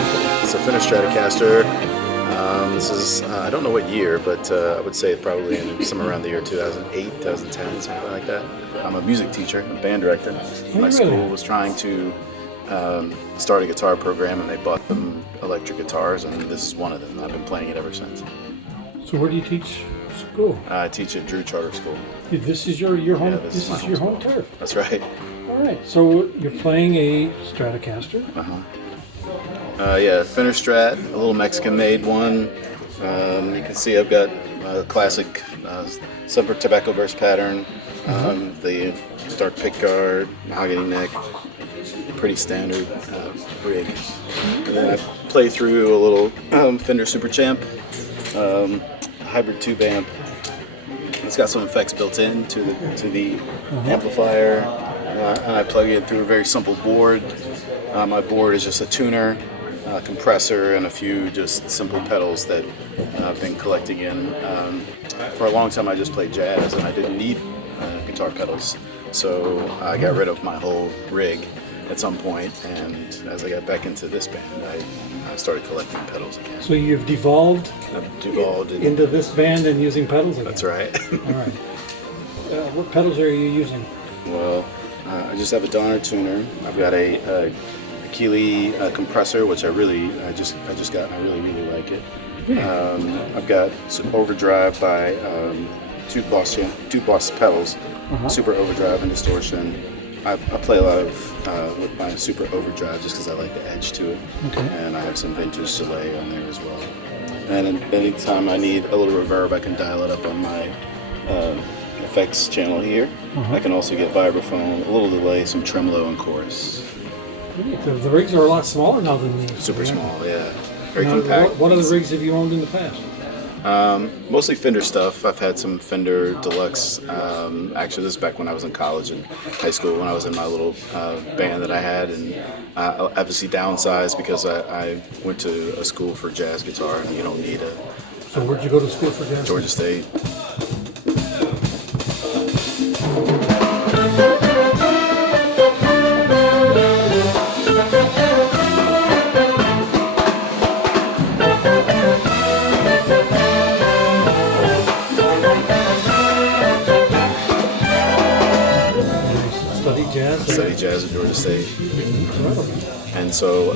playing? It's a Fender Stratocaster. This is, I don't know what year, but I would say probably in somewhere around the year 2008, 2010, something like that. I'm a music teacher, a band director. My school was trying to start a guitar program, and they bought them electric guitars, and this is one of them. I've been playing it ever since. So where do you teach school? I teach at Drew Charter School. This is your home. Yeah, this is your home turf. That's right. All right. So you're playing a Stratocaster. Yeah, Fender Strat, a little Mexican-made one. You can see I've got a classic Semper Tobacco burst pattern, the dark pickguard, mahogany neck, pretty standard rig. And then I play through a little Fender Super Champ, hybrid tube amp. It's got some effects built in to the amplifier, and I plug it through a very simple board. My board is just a tuner, compressor, and a few just simple pedals that I've been collecting in. For a long time I just played jazz, and I didn't need guitar pedals, so I got rid of my whole rig at some point, and as I got back into this band, I started collecting pedals again. So you've devolved into this band and using pedals again? That's right. All right. What pedals are you using? Well, I just have a Donner tuner. I've got a Keeley compressor, which I just got, and I really like it. I've got some Overdrive by two Boss pedals, Super Overdrive and Distortion. I play a lot of with my Super Overdrive just because I like the edge to it, and I have some vintage delay on there as well. And anytime I need a little reverb, I can dial it up on my effects channel here. I can also get vibraphone, a little delay, some tremolo, and chorus. The rigs are a lot smaller now than these. Super small, yeah. Very compact. What other rigs have you owned in the past? Mostly Fender stuff. I've had some Fender Deluxe. Actually, this is back when I was in college and high school, when I was in my little band that I had, and I obviously downsized because I went to a school for jazz guitar, and you don't need a. So where'd you go to school for jazz? Georgia State. Studied jazz at Georgia State. And so,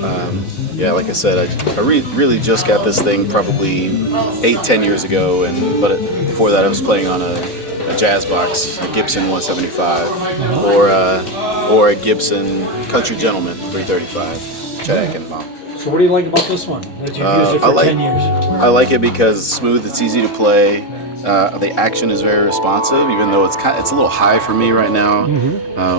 yeah, like I said, I really just got this thing probably 8-10 years ago, but before that I was playing on a jazz box, a Gibson 175, or a Gibson Country Gentleman 335, Chet Atkins model. So what do you like about this one that you've used it for 10 years? I like it because it's smooth, it's easy to play. The action is very responsive, even though it's a little high for me right now,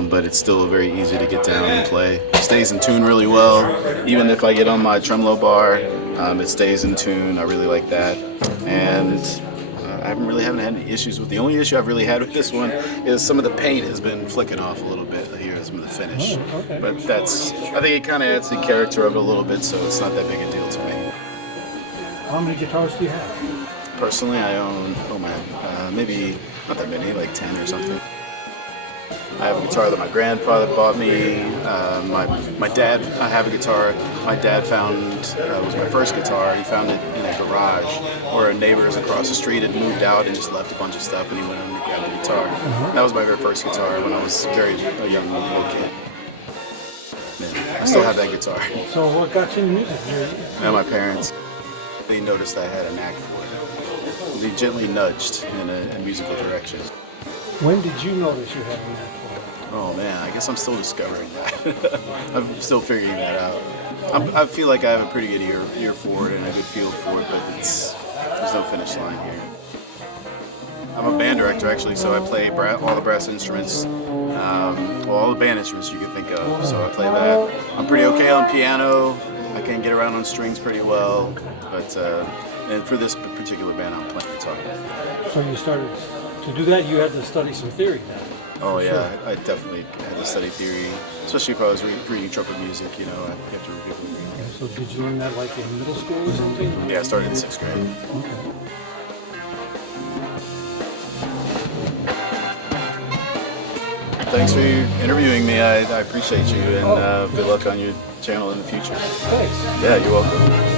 but it's still very easy to get down and play. It stays in tune really well. Even if I get on my tremolo bar, it stays in tune. I really like that, and I haven't had any issues with. The only issue I've really had with this one is some of the paint has been flicking off a little bit here, some of the finish. But I think it kind of adds the character of it a little bit, so it's not that big a deal to me. How many guitars do you have? Personally, I own, maybe not that many, like 10 or something. I have a guitar that my grandfather bought me. My dad, I have a guitar my dad found, was my first guitar. He found it in a garage where our neighbors across the street had moved out and just left a bunch of stuff, and he went and grabbed a guitar. That was my very first guitar when I was a young little kid. Yeah, I still have that guitar. So what got you into music? And my parents, they noticed I had a knack for it. They gently nudged in a musical direction. When did you notice you had a knack for it? Oh man, I guess I'm still discovering that. I'm still figuring that out. I feel like I have a pretty good ear for it and a good feel for it, but there's no finish line here. I'm a band director actually, so I play all the brass instruments, all the band instruments you can think of. So I play that. I'm pretty okay on piano. I can get around on strings pretty well, but and for this particular band, I'm playing guitar. So you started to do that. You had to study some theory then. Oh yeah, sure. I definitely had to study theory, especially if I was reading trumpet music. You know, I have to review it. Okay, so did you learn that like in middle school or something? Yeah, I started in 6th grade. Okay. thanks for interviewing me. I appreciate you, and good luck on your channel in the future. Thanks. Yeah, you're welcome.